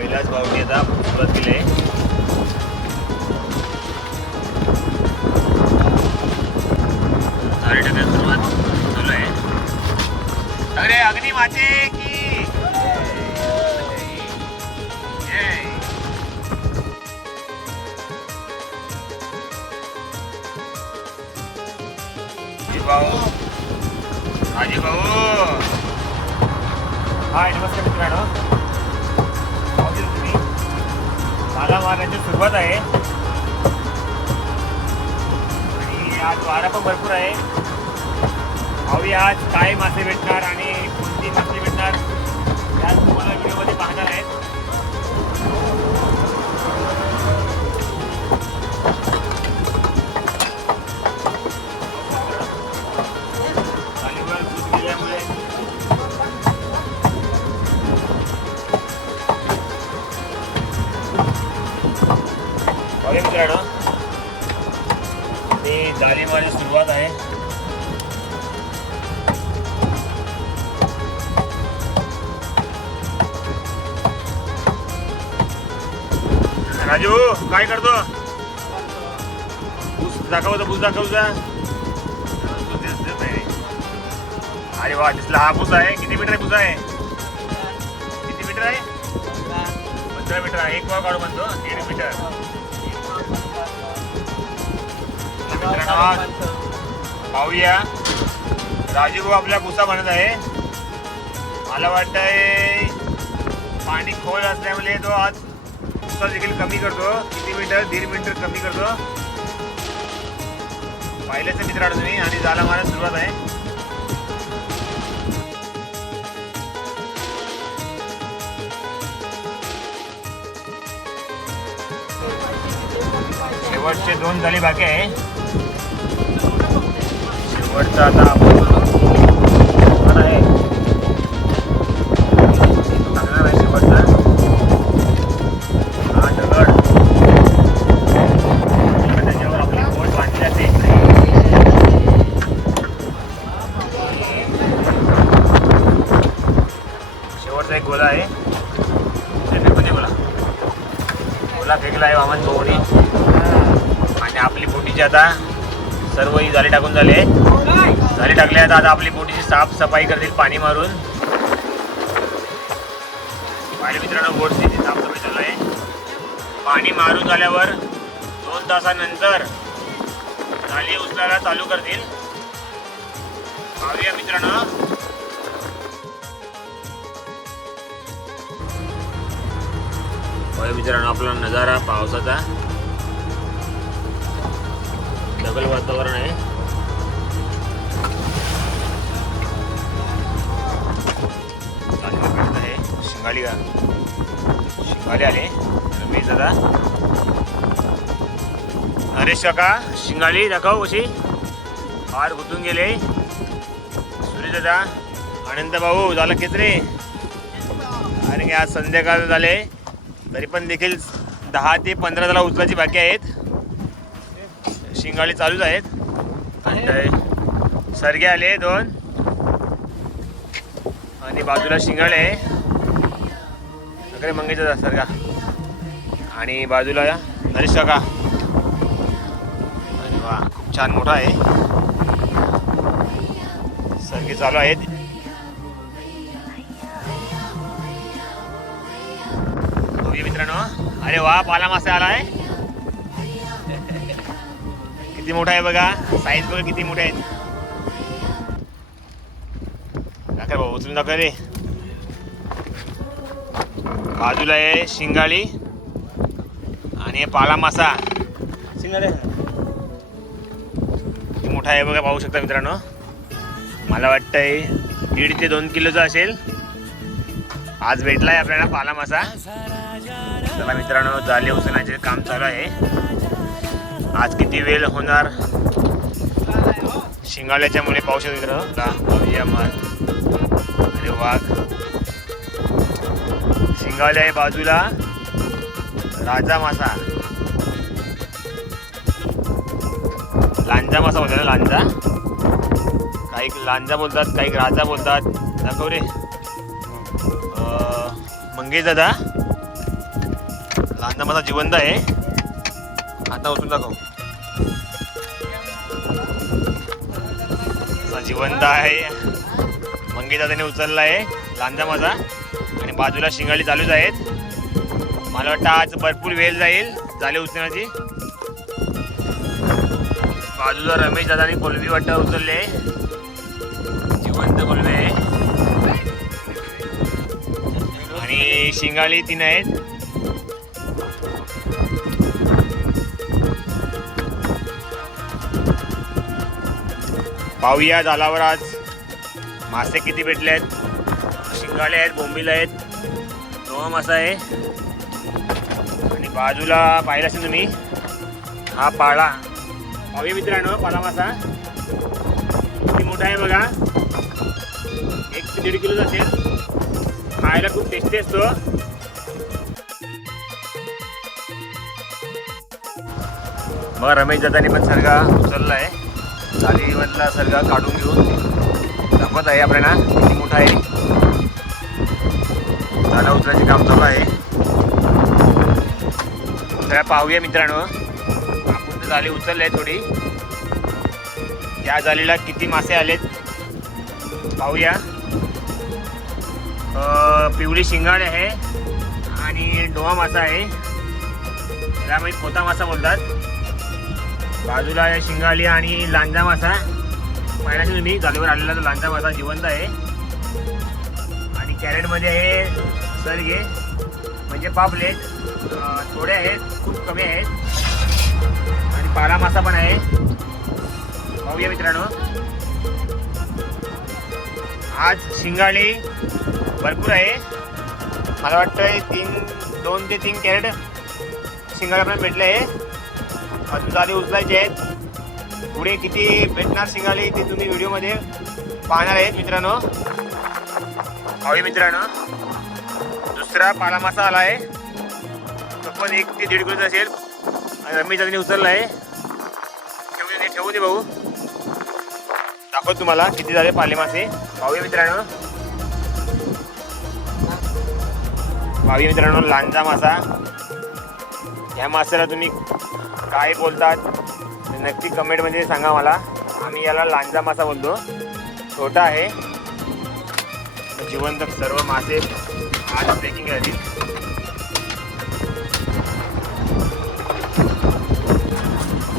पहिलाच भाऊनी आता सुरुवात केली आहे सुरुवात चालू आहे. अरे अग्नी माते की! भाऊ हाजी भाऊ हाय नमस्कार मित्रांनो. माला मारण्याची सुरुवात आहे. आणि आज वारा पण भरपूर आहे. पाहूया आज काय मासे भेटणार आणि कोणती मासे भेटणार. त्याच तुम्हाला व्हिडिओमध्ये पाहणार आहेत. राजू काय करतो? ऊस दाखवतो ऊस दाखवता नाही अरे वा दिसला हा भुसा आहे. किती मीटर आहे भुसा आहे? किती मीटर आहे? पंधरा मीटर आहे. एक पाव काढू म्हणतो. दीड मीटर. पाहूया. राजू भाऊ आपल्या भुसा म्हणत आहे. मला वाटतंय पाणी खोल असल्यामुळे तो आज उत्साह देखील कमी करतो. किती मीटर? दीड मीटर कमी करतो. पाहिलेच मित्रांनो तुम्ही आणि झाला मला सुरुवात आहे. शेवटचे दोन झाले बाकी आहे. शेवटचा आता आपण असा एक गोला आहे. ते फेकून दे गोला गोला फेकला आहे वामन भाऊनी आणि आपली बोटीची आता सर्व ही जाळी टाकून झाले. झाली टाकल्या आता आता आपली बोटीची साफसफाई करतील पाणी मारून. पाहिले मित्रांनो बोटची साफसफाई चालू आहे. पाणी मारून झाल्यावर दोन तासानंतर जाळी उचलायला चालू करतील. पाहूया मित्रांनो. बघा मित्रांनो आपला नजारा पावसाचा. डबल वातावरण आहे. शिंगाली का शिंगाली आले. रमेश दादा. नरेश काका शिंगाली दाखव कशी. फार गुतून गेले. सुरेश दादा आनंद भाऊ झालं केतरे आणि आज संध्याकाळ झाले. तरी पण देखील दहा ते पंधरा जरा उचलाची बाकी आहेत. शिंगाळी चालूच आहेत. आणि सरगे आले दोन. आणि बाजूला शिंगाळे आहे. सगळे मंगेचा सरगा. आणि बाजूला नरेश काका. आणि वा खूप छान मोठा आहे. सरगे चालू आहेत. अरे वा पाला मासा आलाय. किती मोठा आहे बघा. साईज बघा किती मोठे आहेत. दाखव भाऊ उचलून दाखव रे. बाजूला आहे शिंगाळी आणि पाला मासा. मोठा आहे बघा पाहू शकता मित्रांनो. मला वाटतंय दीड ते दोन किलोचा असेल. आज भेटलाय आपल्याला पाला मासा चला मित्रांनो जाले उचलण्याचे काम चालू आहे. आज किती वेळ होणार? शिंगाल्याच्यामुळे पाऊस शकतो मित्रांनो. माल. अरे वाघ. शिंगाले आहे बाजूला. राजा मासा. लांजा मासा बोलतात ना लांजा. काही लांजा बोलतात काही राजा बोलतात. दाखव रे. मंगेश दादा. लांजा माझा जिवंत आहे. आता उचलून दाखव जिवंत आहे. मंगेश दादाने उचलला आहे. लांदा माझा. आणि बाजूला शिंगाळी चालूच आहेत. मला वाटतं आज भरपूर वेळ जाईल. झाले उचलण्याची. बाजूला रमेश दादाने कोलवी वाटत उचलले. जिवंत कोलबी आणि शिंगाली तीन आहेत. पाहूया झालावर आज. मासे किती भेटले आहेत? शिंगाले आहेत बोंबील आहेत. दोहा मासा आहे. आणि बाजूला पाहिला असेल तुम्ही हा पाळा. पाहूया मित्रांनो पाला मासा. किती मोठा आहे बघा. एक ते दीड किलो असेल. खायला खूप टेस्टी असतो मग रमेश दादानी पण सरगा उचलला आहे जालीमधला सरगा काढून घेऊन दाखवत आहे आपल्याला. किती मोठा आहे. झाडा उचलायचे काम चालू आहे. तर पाहूया मित्रांनो. आपण तर जाळी उचलले थोडी. त्या झालीला किती मासे आलेत. पाहूया. पिवळी शिंगाड आहे आणि डोहा मासा आहे. त्यामुळे पोता मासा बोलतात. बाजूला आहे शिंगाली आणि लांजा मासा. पाहिला तुम्ही जालीवर आलेला तो लांजा मासा जिवंत आहे. आणि कॅरेटमध्ये आहे सरगे म्हणजे पापलेट थोडे आहेत खूप कमी आहेत. आणि पाला मासा पण आहे. पाहूया मित्रांनो. आज शिंगाळी भरपूर आहे. मला वाटतं तीन दोन ते तीन कॅरेट शिंगाळे भेटले आहे. अजून झाले उचलायचे आहेत. पुढे किती भेटणार शिंगाळे ते तुम्ही व्हिडिओमध्ये पाहणार आहेत मित्रांनो. पाहूया मित्रांनो. दुसरा पाला मासा आला आहे. तो पण एक ते दीड किलोचा असेल. आणि रमेश दादाने उचलला आहे. ठेवू दे ठेवू दे भाऊ. दाखवत तुम्हाला किती झाले पाले मासे पाहूया मित्रांनो. भावी मित्रांनो लांजा मासा. ह्या मासाला तुम्ही काय बोलतात नक्की कमेंटमध्ये सांगा मला. आम्ही याला लांजा मासा बोलतो. छोटा आहे. जिवंत सर्व मासे आज ट्रेकिंग झाली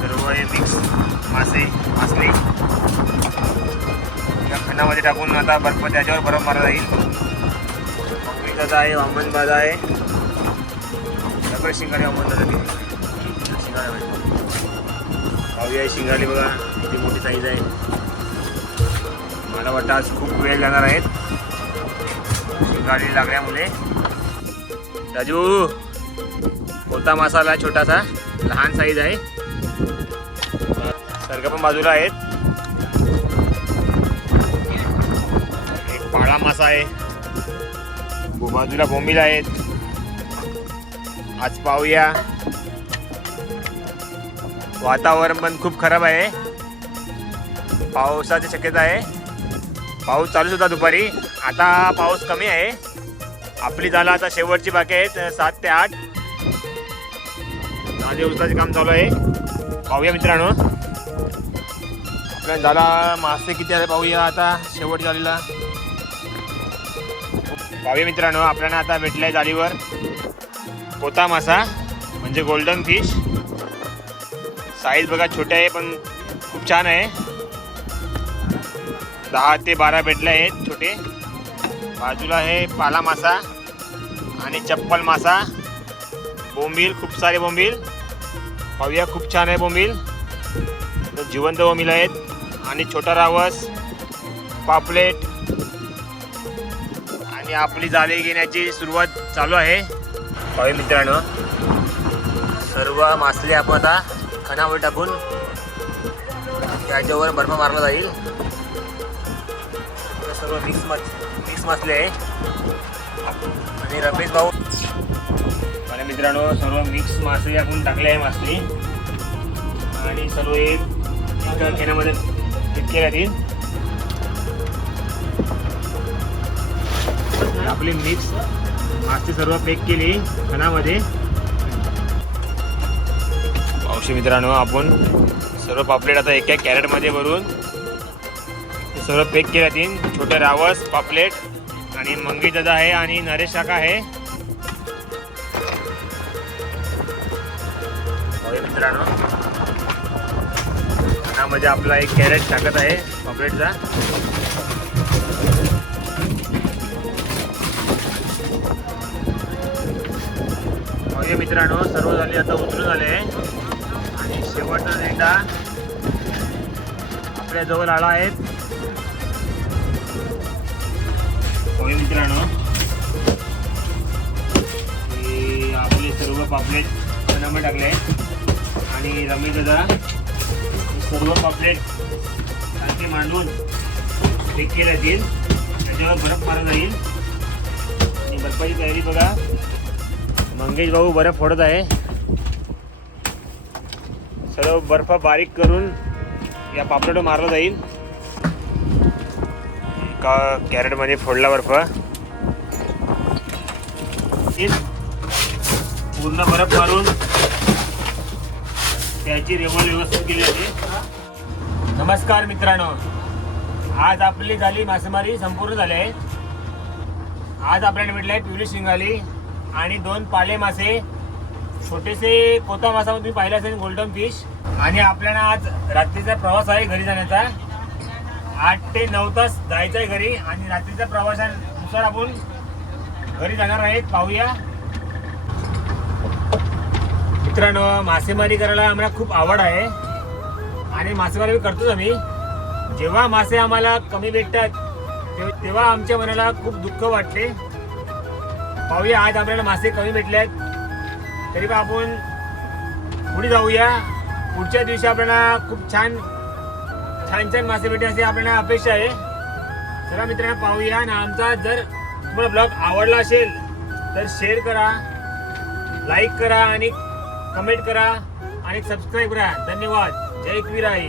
सर्व हे मिक्स मासे मासले. या खणामध्ये टाकून आता बर्फ त्याच्यावर बर्फ मारला जाईल. मंगळीचा आहे वामन बाजा आहे. सगळे शिंगाडी वामन दादा शिंगाडी पाहूया ही शिंगाली बघा. किती मोठी साईज आहे. मला वाटतं आज खूप वेळ लागणार आहेत. शिंगाडी लागल्यामुळे. राजू होता मसाला छोटासा? लहान साईज आहे. सर्ग पण बाजूला आहेत. एक पाळा मासा आहे. बाजूला बोंबील आहेत. आज पाहूया. वातावरण पण खूप खराब आहे. पावसाची शक्यता आहे. पाऊस चालूच होता दुपारी. आता पाऊस कमी आहे. आपली झाला आता शेवटची बाकी आहेत सात ते आठ. माझे उसाचे काम चालू आहे. पाहूया मित्रांनो. आपल्या झाला मासे किती आले पाहूया आता शेवट झालेला भावी मित्रांनो आपल्याला आता भेटलाय जाळीवर. पोता मासा म्हणजे गोल्डन फिश साईज बघा छोटे आहे पण खूप छान आहे. दहा ते बारा भेटले आहेत छोटे. बाजूला आहे पाला मासा आणि चप्पल मासा. बोंबील खूप सारे बोंबील. पाहूया खूप छान आहे बोंबील. जिवंत बोंबील आहेत. आणि छोटा रावस पापलेट आपली जाळी घेण्याची सुरुवात चालू आहे. पाहूया मित्रांनो. सर्व मासले आपण आता खणावर टाकून त्याच्यावर बर्फ मारला जाईल. सर्व मिक्स मच मिक्स मासले आहे. आणि रमेश भाऊ आणि मित्रांनो सर्व मिक्स मासे आपण टाकले आहे मासली. आणि सर्व एक एका खेण्यामध्ये केल्या आपली मिक्स मासे सर्व पॅक केली खणामध्ये. पावशी मित्रांनो आपण सर्व पापलेट आता एका कॅरेटमध्ये भरून ते सर्व पॅक केल्या तीन. छोटे रावस पापलेट आणि मंगी दादा आहे आणि नरेश काका आहे. मित्रांनो यामध्ये आपला एक कॅरेट टाकत आहे पापलेटचा. हे मित्रांनो सर्व झाले आता उतरून आले. आणि शेवटचा झेंडा आपल्या जवळ आला आहे. होय मित्रांनो. हे आपले सर्व पापलेट बनामध्ये टाकले. आणि रमेश दादा सर्व पापलेट सारखे मांडून पॅक केले जातील. त्याच्यावर बर्फ मारत जाईल. आणि बर्फाची तयारी बघा. मंगेश भाऊ बर्फ फोडत आहे. सर्व बर्फ बारीक करून या पापलेट मारला जाईल. एका कॅरेटमध्ये फोडला बर्फ. पूर्ण बर्फ मारून त्याची रेमोल व्यवस्थित केली जाते नमस्कार मित्रांनो. आज आपली झाली मासेमारी संपूर्ण झाली आहे. आज आपल्याला भेटले आहे पिवळी शिंगाली. आणि दोन पाले मासे. छोटेसे कोता मासा तुम्ही पाहिला असेल गोल्डन फिश. आणि आपल्याला आज रात्रीचा प्रवास आहे घरी जाण्याचा. आठ ते नऊ तास जायचं आहे घरी. आणि रात्रीच्या प्रवासानुसार आपण घरी जाणार आहेत पाहूया. मित्रांनो मासेमारी करायला आम्हाला खूप आवड आहे. आणि मासेमारी करतोच आम्ही. जेव्हा मासे आम्हाला कमी भेटतात तेव्हा आमच्या मनाला खूप दुःख वाटते. पाहूया आज आपल्याला मासे कमी भेटले आहेत तरी पण आपण पुढे जाऊया. पुढच्या दिवशी आपल्याला खूप छान छान छान मासे भेटे असे आपल्याला अपेक्षा आहे. चला मित्रांनो पाहूया. आणि आमचा जर तुम्हाला ब्लॉग आवडला असेल तर शेअर करा लाईक करा आणि कमेंट करा आणि सबस्क्राईब करा. धन्यवाद. जय क्वीराई.